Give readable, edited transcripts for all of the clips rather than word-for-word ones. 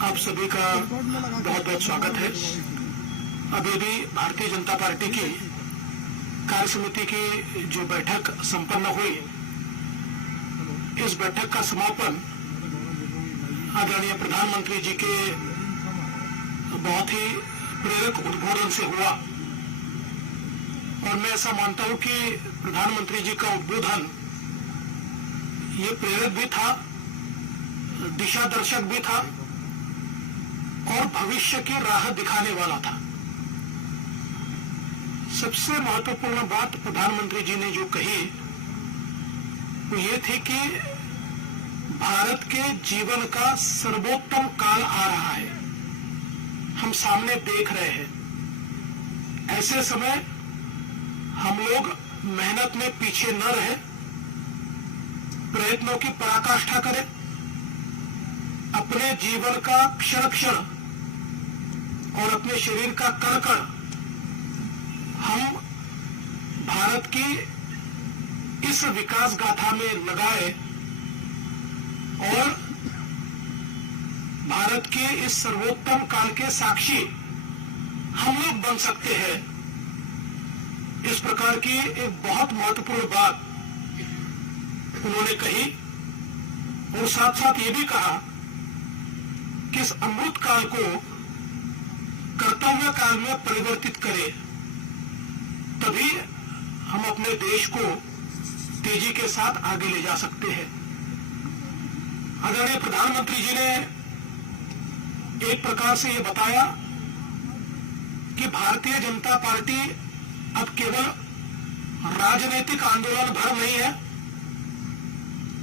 आप सभी का बहुत बहुत स्वागत है। अभी भी भारतीय जनता पार्टी की कार्य समिति की जो बैठक संपन्न हुई, इस बैठक का समापन आदरणीय प्रधानमंत्री जी के बहुत ही प्रेरक उद्बोधन से हुआ। और मैं ऐसा मानता हूं कि प्रधानमंत्री जी का उद्बोधन ये प्रेरक भी था, दिशा दर्शक भी था और भविष्य की राह दिखाने वाला था। सबसे महत्वपूर्ण बात प्रधानमंत्री जी ने जो कही वो ये थी कि भारत के जीवन का सर्वोत्तम काल आ रहा है, हम सामने देख रहे हैं। ऐसे समय हम लोग मेहनत में पीछे न रहे, प्रयत्नों की पराकाष्ठा करें, अपने जीवन का क्षण क्षण और अपने शरीर का कण कण हम भारत की इस विकास गाथा में लगाए और भारत के इस सर्वोत्तम काल के साक्षी हम लोग बन सकते हैं। इस प्रकार की एक बहुत महत्वपूर्ण बात उन्होंने कही और साथ साथ ये भी कहा कि इस अमृत काल को कर्तव्य काल में परिवर्तित करें, तभी हम अपने देश को तेजी के साथ आगे ले जा सकते हैं। आदरणीय प्रधानमंत्री जी ने एक प्रकार से ये बताया कि भारतीय जनता पार्टी अब केवल राजनीतिक आंदोलन भर नहीं है,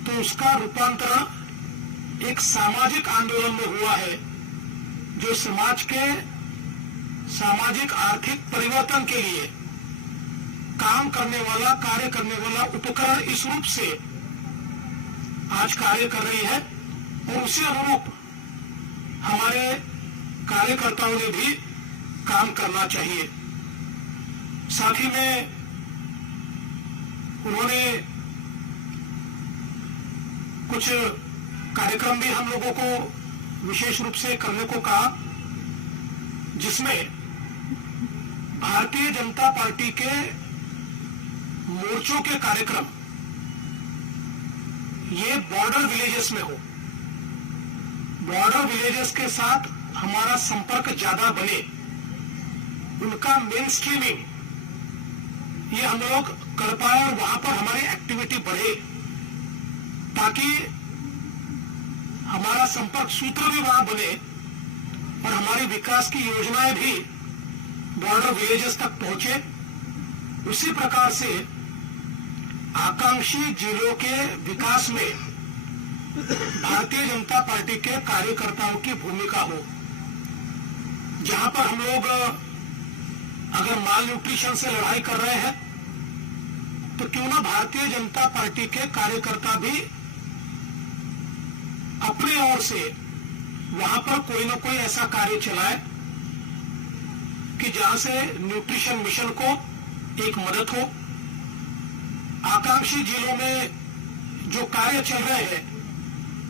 तो उसका रूपांतरण एक सामाजिक आंदोलन में हुआ है, जो समाज के सामाजिक आर्थिक परिवर्तन के लिए काम करने वाला, कार्य करने वाला उपकरण इस रूप से आज कार्य कर रही है। और उसी अनुरूप हमारे कार्यकर्ताओं ने भी काम करना चाहिए। साथ ही में उन्होंने कुछ कार्यक्रम भी हम लोगों को विशेष रूप से करने को कहा, जिसमें भारतीय जनता पार्टी के मोर्चों के कार्यक्रम ये बॉर्डर विलेजेस में हो, बॉर्डर विलेजेस के साथ हमारा संपर्क ज्यादा बने, उनका मेन स्ट्रीमिंग ये हम लोग कर पाए और वहां पर हमारी एक्टिविटी बढ़े, ताकि हमारा संपर्क सूत्र भी वहां बने और हमारी विकास की योजनाएं भी बॉर्डर विलेजेस तक पहुंचे। उसी प्रकार से आकांक्षी जिलों के विकास में भारतीय जनता पार्टी के कार्यकर्ताओं की भूमिका हो। जहां पर हम लोग अगर माल न्यूट्रिशन से लड़ाई कर रहे हैं, तो क्यों ना भारतीय जनता पार्टी के कार्यकर्ता भी अपनी ओर से वहां पर कोई ना कोई ऐसा कार्य चलाए कि जहां से न्यूट्रिशन मिशन को एक मदद हो। आकांक्षी जिलों में जो कार्य चल रहे हैं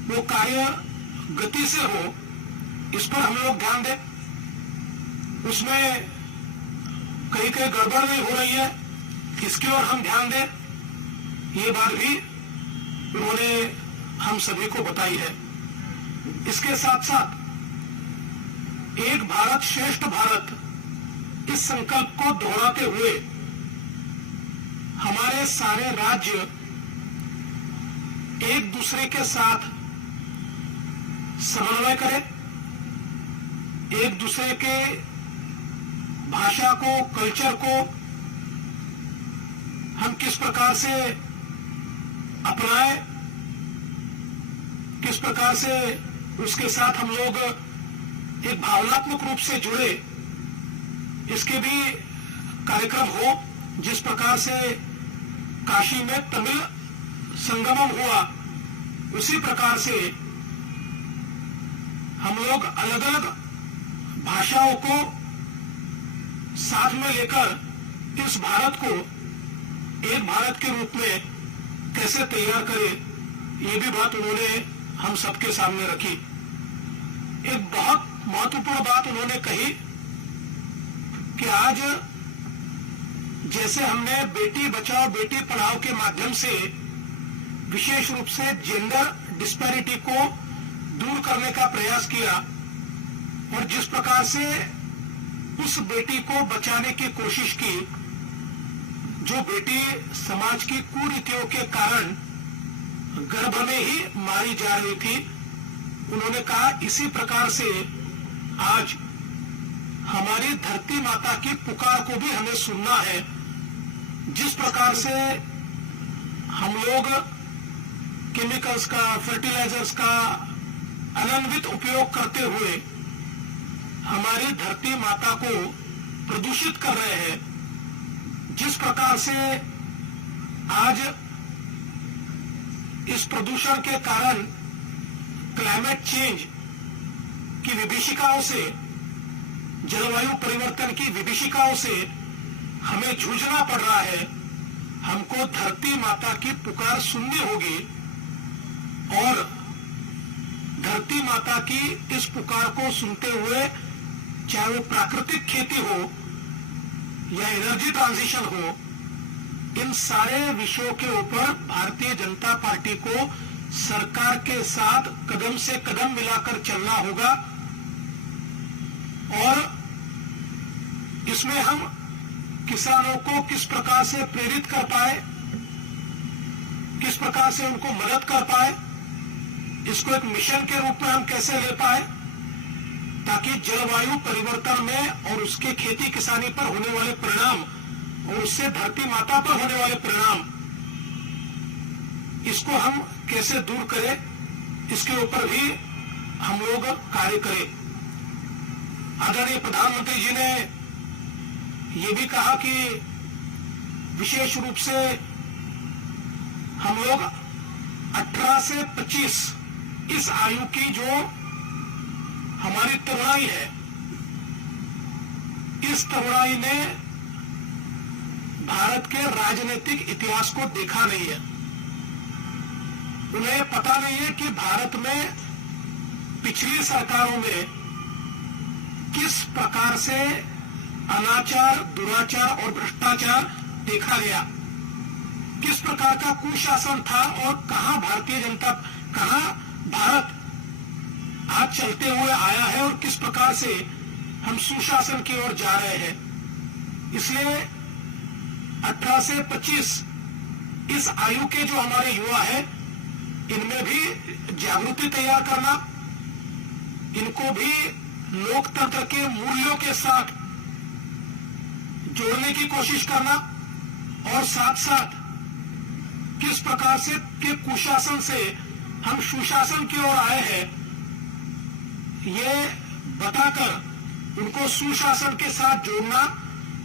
वो कार्य गति से हो, इस पर हम लोग ध्यान दें। उसमें कहीं कहीं गड़बड़ नहीं हो रही है, इसकी ओर हम ध्यान दें। ये बात भी उन्होंने हम सभी को बताई है। इसके साथ साथ एक भारत श्रेष्ठ भारत इस संकल्प को दोहराते हुए हमारे सारे राज्य एक दूसरे के साथ समन्वय करें, एक दूसरे के भाषा को, कल्चर को हम किस प्रकार से अपनाएं, किस प्रकार से उसके साथ हम लोग एक भावनात्मक रूप से जुड़े, इसके भी कार्यक्रम हो। जिस प्रकार से काशी में तमिल संगमम हुआ, उसी प्रकार से हम लोग अलग अलग भाषाओं को साथ में लेकर इस भारत को एक भारत के रूप में कैसे तैयार करें, ये भी बात उन्होंने हम सबके सामने रखी। एक बहुत महत्वपूर्ण बात उन्होंने कही कि आज जैसे हमने बेटी बचाओ बेटी पढ़ाओ के माध्यम से विशेष रूप से जेंडर डिस्पैरिटी को दूर करने का प्रयास किया और जिस प्रकार से उस बेटी को बचाने की कोशिश की जो बेटी समाज की कुरीतियों के कारण गर्भ में ही मारी जा रही थी, उन्होंने कहा इसी प्रकार से आज हमारी धरती माता की पुकार को भी हमें सुनना है। जिस प्रकार से हम लोग केमिकल्स का, फर्टिलाइजर्स का अनन्वित उपयोग करते हुए हमारी धरती माता को प्रदूषित कर रहे हैं, जिस प्रकार से आज इस प्रदूषण के कारण क्लाइमेट चेंज की विभीषिकाओं से, जलवायु परिवर्तन की विभीषिकाओं से हमें जूझना पड़ रहा है, हमको धरती माता की पुकार सुननी होगी और धरती माता की इस पुकार को सुनते हुए चाहे वो प्राकृतिक खेती हो या एनर्जी ट्रांजिशन हो, इन सारे विषयों के ऊपर भारतीय जनता पार्टी को सरकार के साथ कदम से कदम मिलाकर चलना होगा और इसमें हम किसानों को किस प्रकार से प्रेरित कर पाए, किस प्रकार से उनको मदद कर पाए, इसको एक मिशन के रूप में हम कैसे ले पाए ताकि जलवायु परिवर्तन में और उसके खेती किसानी पर होने वाले परिणाम और उससे धरती माता पर होने वाले परिणाम, इसको हम कैसे दूर करें, इसके ऊपर भी हम लोग कार्य करें। आदरणीय प्रधानमंत्री जी ने ये भी कहा कि विशेष रूप से हम लोग 18 से 25 इस आयु की जो हमारी तरुणाई है, इस तरुणाई ने भारत के राजनीतिक इतिहास को देखा नहीं है। उन्हें पता नहीं है कि भारत में पिछली सरकारों में किस प्रकार से अनाचार, दुराचार और भ्रष्टाचार देखा गया, किस प्रकार का कुशासन था और कहां भारत आज चलते हुए आया है और किस प्रकार से हम सुशासन की ओर जा रहे हैं। इसलिए 18 से 25 इस आयु के जो हमारे युवा है, इनमें भी जागृति तैयार करना, इनको भी लोकतंत्र के मूल्यों के साथ जोड़ने की कोशिश करना और साथ साथ किस प्रकार से के कुशासन से हम सुशासन की ओर आए हैं, ये बताकर उनको सुशासन के साथ जोड़ना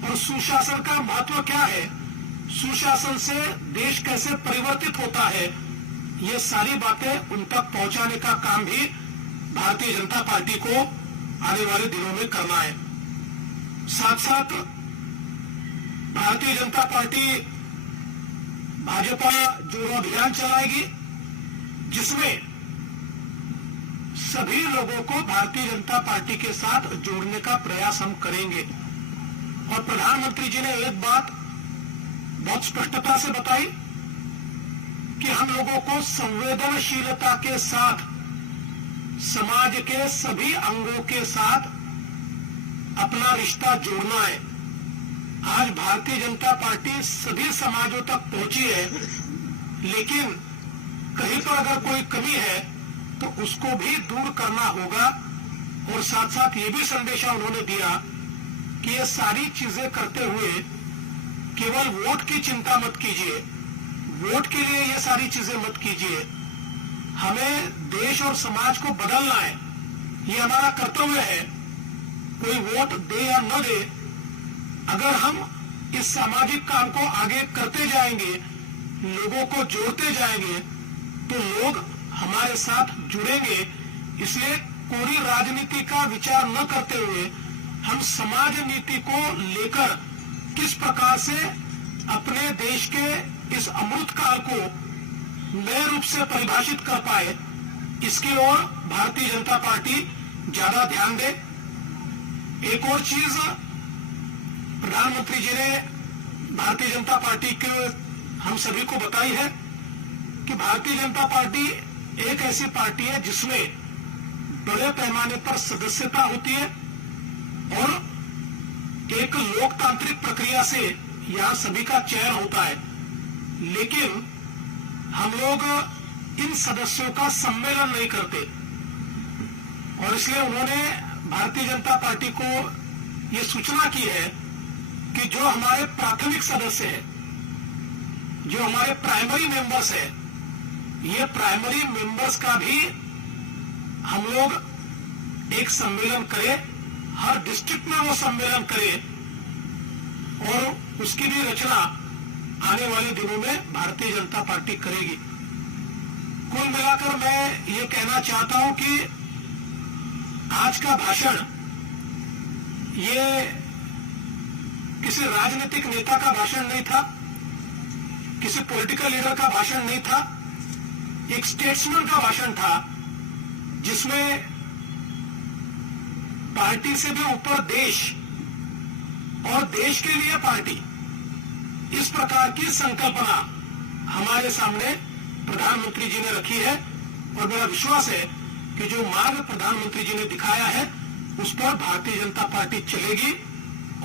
और सुशासन का महत्व क्या है, सुशासन से देश कैसे परिवर्तित होता है, ये सारी बातें उन तक पहुंचाने का काम भी भारतीय जनता पार्टी को आने वाले दिनों में करना है। साथ साथ भारतीय जनता पार्टी भाजपा जोड़ो अभियान चलाएगी, जिसमें सभी लोगों को भारतीय जनता पार्टी के साथ जोड़ने का प्रयास हम करेंगे। और प्रधानमंत्री जी ने एक बात बहुत स्पष्टता से बताई कि हम लोगों को संवेदनशीलता के साथ समाज के सभी अंगों के साथ अपना रिश्ता जोड़ना है। आज भारतीय जनता पार्टी सभी समाजों तक पहुंची है, लेकिन कहीं पर अगर कोई कमी है तो उसको भी दूर करना होगा। और साथ साथ ये भी संदेशा उन्होंने दिया कि ये सारी चीजें करते हुए केवल वोट की चिंता मत कीजिए, वोट के लिए ये सारी चीजें मत कीजिए, हमें देश और समाज को बदलना है, ये हमारा कर्तव्य है। कोई वोट दे या न दे, अगर हम इस सामाजिक काम को आगे करते जाएंगे, लोगों को जोड़ते जाएंगे, तो लोग हमारे साथ जुड़ेंगे। इसलिए कोई राजनीति का विचार न करते हुए हम समाज नीति को लेकर किस प्रकार से अपने देश के इस अमृत काल को नए रूप से परिभाषित कर पाए, इसकी ओर भारतीय जनता पार्टी ज्यादा ध्यान दें। एक और चीज प्रधानमंत्री जी ने भारतीय जनता पार्टी के हम सभी को बताई है कि भारतीय जनता पार्टी एक ऐसी पार्टी है जिसमें बड़े पैमाने पर सदस्यता होती है और एक लोकतांत्रिक प्रक्रिया से यहां सभी का चयन होता है, लेकिन हम लोग इन सदस्यों का सम्मेलन नहीं करते और इसलिए उन्होंने भारतीय जनता पार्टी को ये सूचना की है कि जो हमारे प्राथमिक सदस्य हैं, जो हमारे प्राइमरी मेंबर्स हैं, ये प्राइमरी मेंबर्स का भी हम लोग एक सम्मेलन करें, हर डिस्ट्रिक्ट में वो सम्मेलन करें और उसकी भी रचना आने वाले दिनों में भारतीय जनता पार्टी करेगी। कुल मिलाकर मैं ये कहना चाहता हूं कि आज का भाषण ये किसी राजनीतिक नेता का भाषण नहीं था, किसी पॉलिटिकल लीडर का भाषण नहीं था, एक स्टेट्समैन का भाषण था जिसमें पार्टी से भी ऊपर देश और देश के लिए पार्टी, इस प्रकार की संकल्पना हमारे सामने प्रधानमंत्री जी ने रखी है और मेरा विश्वास है कि जो मार्ग प्रधानमंत्री जी ने दिखाया है उस पर भारतीय जनता पार्टी चलेगी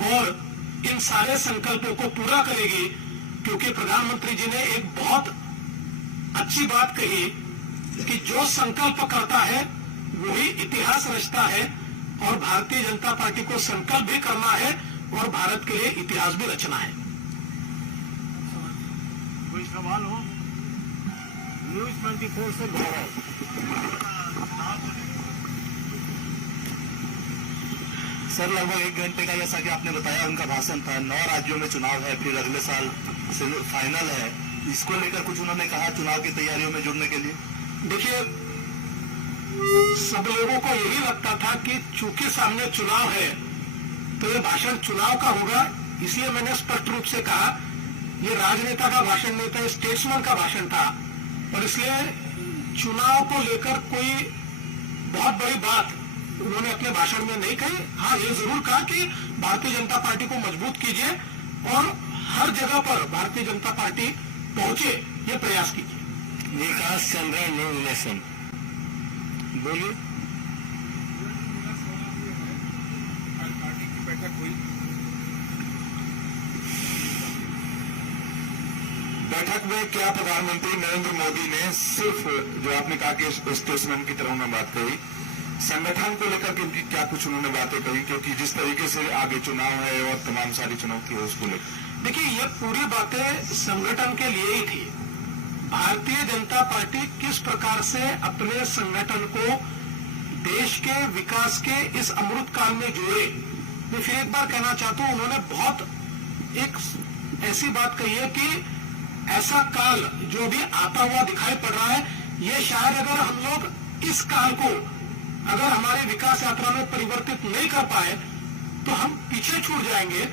और इन सारे संकल्पों को पूरा करेगी, क्योंकि प्रधानमंत्री जी ने एक बहुत अच्छी बात कही कि जो संकल्प करता है वही इतिहास रचता है और भारतीय जनता पार्टी को संकल्प भी करना है और भारत के लिए इतिहास भी रचना है। कोई सवाल हो? न्यूज 24 से सर, लगभग 1 घंटे का जैसा कि आपने बताया उनका भाषण था। 9 राज्यों में चुनाव है, फिर अगले साल फाइनल है, इसको लेकर कुछ उन्होंने कहा चुनाव की तैयारियों में जुड़ने के लिए? देखिए, सब लोगों को यही लगता था कि चूंकि सामने चुनाव है तो ये भाषण चुनाव का होगा, इसलिए मैंने स्पष्ट रूप से कहा ये राजनेता का भाषण नहीं था, स्टेट्समैन का भाषण था और इसलिए चुनाव को लेकर कोई बहुत बड़ी बात उन्होंने अपने भाषण में नहीं कही। हाँ, ये जरूर कहा कि भारतीय जनता पार्टी को मजबूत कीजिए और हर जगह पर भारतीय जनता पार्टी पहुंचे, ये प्रयास कीजिए। विकास चंद्र न्यू रिलेशन बोलिए। पार्टी की बैठक हुई, बैठक में क्या प्रधानमंत्री नरेंद्र मोदी ने सिर्फ जो आपने कहा कि स्टेटसमैन की तरह उन्होंने बात कही, संगठन को लेकर के क्या कुछ उन्होंने बातें कही, क्योंकि जिस तरीके से आगे चुनाव है और तमाम सारी चुनौती है उसको लेकर? देखिए, ये पूरी बातें संगठन के लिए ही थी। भारतीय जनता पार्टी किस प्रकार से अपने संगठन को देश के विकास के इस अमृत काल में जोड़े। मैं फिर एक बार कहना चाहता हूं, उन्होंने बहुत एक ऐसी बात कही है कि ऐसा काल जो अभी आता हुआ दिखाई पड़ रहा है, ये शायद अगर हम लोग इस काल को अगर हमारे विकास यात्रा में परिवर्तित नहीं कर पाए तो हम पीछे छूट जाएंगे।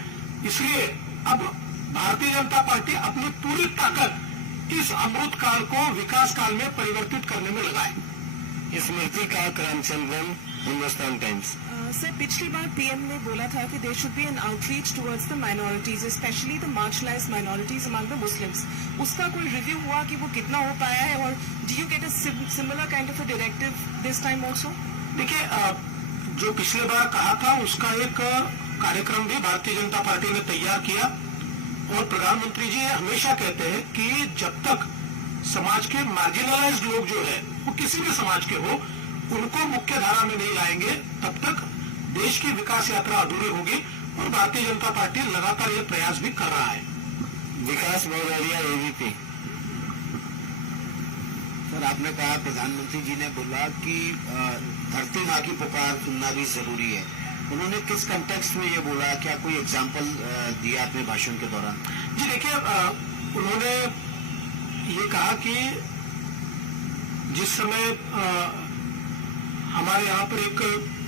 इसलिए अब भारतीय जनता पार्टी अपनी पूरी ताकत इस अमृत काल को विकास काल में परिवर्तित करने में लगाए। स्मृति का करमचंद्रन, हिंदुस्तान टाइम्स। सर, पिछली बार पीएम ने बोला था कि there should be an outreach towards the minorities, specially the marginalised minorities among the Muslims. उसका कोई रिव्यू हुआ कि वो कितना हो पाया है और do you get a similar kind of a directive this time also? देखिए, जो पिछले बार कहा था उसका एक कार्यक्रम भी भारतीय जनता पार्टी ने तैयार किया और प्रधानमंत्री जी हमेशा कहते हैं कि जब तक समाज के मार्जिनलाइज्ड लोग जो है वो किसी भी समाज के हो उनको मुख्य धारा में नहीं लाएंगे तब तक देश की विकास यात्रा अधूरी होगी और भारतीय जनता पार्टी लगातार ये प्रयास भी कर रहा है। विकास भदौरिया, एबीपी। सर, आपने कहा प्रधानमंत्री जी ने बोला कि धरती माँ की पुकार सुनना भी जरूरी है। उन्होंने किस कंटेक्स्ट में ये बोला, क्या कोई एग्जाम्पल दिया अपने भाषण के दौरान? जी देखिए, उन्होंने ये कहा कि जिस समय हमारे यहाँ पर एक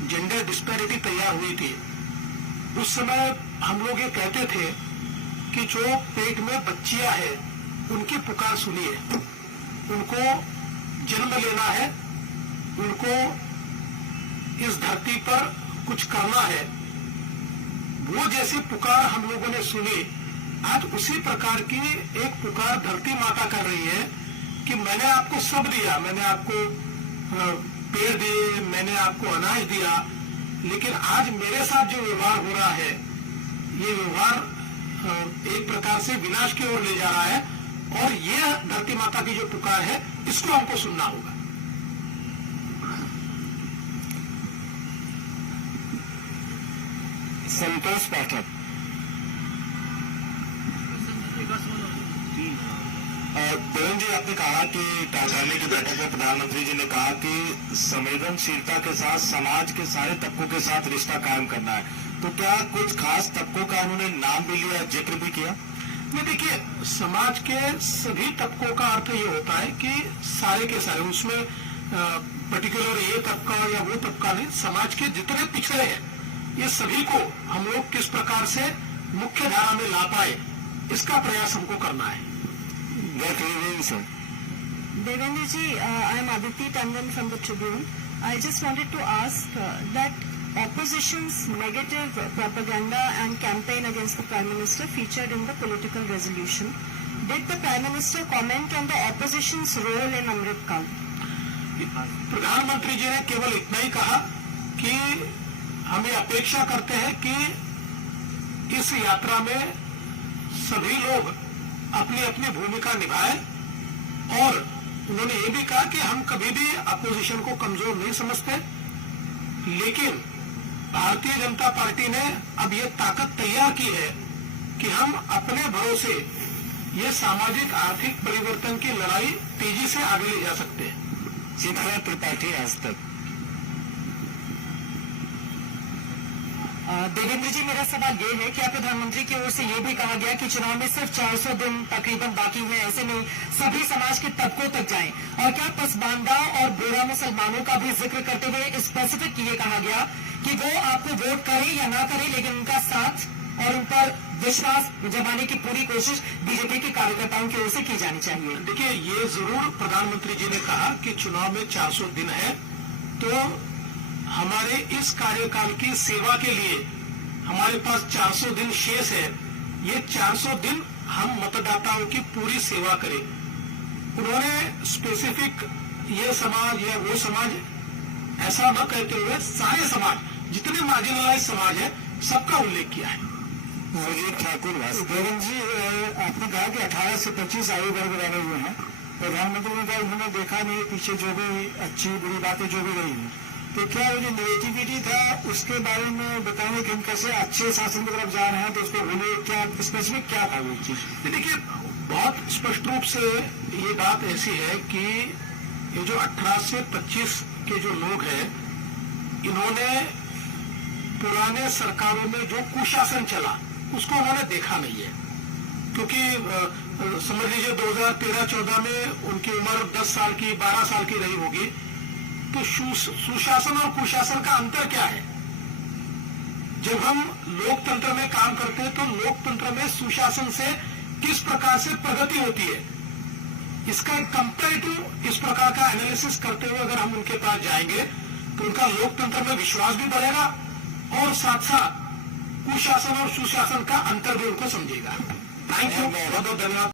जेंडर डिस्पैरिटी तैयार हुई थी उस समय हम लोग ये कहते थे कि जो पेट में बच्चियां हैं उनकी पुकार सुनिए, उनको जन्म लेना है, उनको इस धरती धरती पर कुछ करना है, वो जैसी पुकार हम लोगों ने सुनी, आज उसी प्रकार की एक पुकार धरती माता कर रही है कि मैंने आपको सब दिया, मैंने आपको पेड़ दिए, मैंने आपको अनाज दिया, लेकिन आज मेरे साथ जो व्यवहार हो रहा है, ये व्यवहार एक प्रकार से विनाश की ओर ले जा रहा है, और ये धरती माता की जो पुकार है, इसको हमको सुनना होगा। संतोष पाठक, देवेंद्र जी, आपने कहा कि टाकसाले की बैठक में प्रधानमंत्री जी ने कहा कि संवेदनशीलता के साथ समाज के सारे तबकों के साथ रिश्ता कायम करना है, तो क्या कुछ खास तबकों का उन्होंने नाम भी लिया, जिक्र भी किया? नहीं, देखिए, समाज के सभी तबकों का अर्थ ये होता है कि सारे के सारे, उसमें पर्टिकुलर ये तबका या वो तबका नहीं, समाज के जितने पिछड़े हैं, ये सभी को हम लोग किस प्रकार से मुख्य धारा में ला पाए, इसका प्रयास हमको करना है। Devendra ji, I am Aditi Tandon from the Tribune. I just wanted to ask that opposition's negative propaganda and campaign against the Prime Minister featured in the political resolution. Did the Prime Minister comment on the opposition's role in Amrit Kaal? प्रधानमंत्री जी ने केवल इतना ही कहा कि हमें अपेक्षा करते हैं कि इस यात्रा में सभी लोग अपनी अपनी भूमिका निभाएं, और उन्होंने ये भी कहा कि हम कभी भी अपोजिशन को कमजोर नहीं समझते, लेकिन भारतीय जनता पार्टी ने अब ये ताकत तैयार की है कि हम अपने भरोसे ये सामाजिक आर्थिक परिवर्तन की लड़ाई तेजी से आगे ले जा सकते हैं। सीताराम त्रिपाठी, आज तक। देवेंद्र जी, मेरा सवाल ये है, क्या प्रधानमंत्री की ओर से ये भी कहा गया कि चुनाव में सिर्फ 400 दिन तकरीबन बाकी हैं, ऐसे में सभी समाज के तबकों तक जाएं, और क्या पसमानदा और बोरा मुसलमानों का भी जिक्र करते हुए स्पेसिफिक ये कहा गया कि वो आपको वोट करें या ना करें, लेकिन उनका साथ और उन पर विश्वास जमाने की पूरी कोशिश बीजेपी के कार्यकर्ताओं की ओर से की जानी चाहिए? देखिए, ये जरूर प्रधानमंत्री जी ने कहा कि चुनाव में 400 दिन है, तो हमारे इस कार्यकाल की सेवा के लिए हमारे पास 400 दिन शेष है। ये 400 दिन हम मतदाताओं की पूरी सेवा करें। उन्होंने स्पेसिफिक ये समाज या वो समाज ऐसा न कहते हुए सारे समाज, जितने मार्जिनलाइज समाज है, सबका उल्लेख किया है। ठाकुर, देवेंद्र जी, आपने कहा कि 18 से 25 आयु वर्ग वाले हुए हैं। प्रधानमंत्री ने कहा उन्होंने देखा नहीं पीछे जो भी अच्छी बुरी बातें जो भी रही हैं, तो क्या वो जो नेगेटिविटी था उसके बारे में बताएंगे कि हम कैसे अच्छे शासन की तरफ जा रहे हैं, तो उसको भूले, क्या स्पेसिफिक क्या था वो चीज? देखिए, बहुत स्पष्ट रूप से ये बात ऐसी है कि ये जो 18 से 25 के जो लोग हैं, इन्होंने पुराने सरकारों में जो कुशासन चला उसको उन्होंने देखा नहीं है, क्योंकि समझ लीजिए 2013-14 में उनकी उम्र 10 साल की 12 साल की रही होगी, तो सुशासन और कुशासन का अंतर क्या है? जब हम लोकतंत्र में काम करते हैं तो लोकतंत्र में सुशासन से किस प्रकार से प्रगति होती है, इसका कंपैरेटिव इस प्रकार का एनालिसिस करते हुए अगर हम उनके पास जाएंगे तो उनका लोकतंत्र में विश्वास भी बढ़ेगा, और साथ साथ कुशासन और सुशासन का अंतर भी उनको समझेगा। थैंक यू, बहुत बहुत धन्यवाद।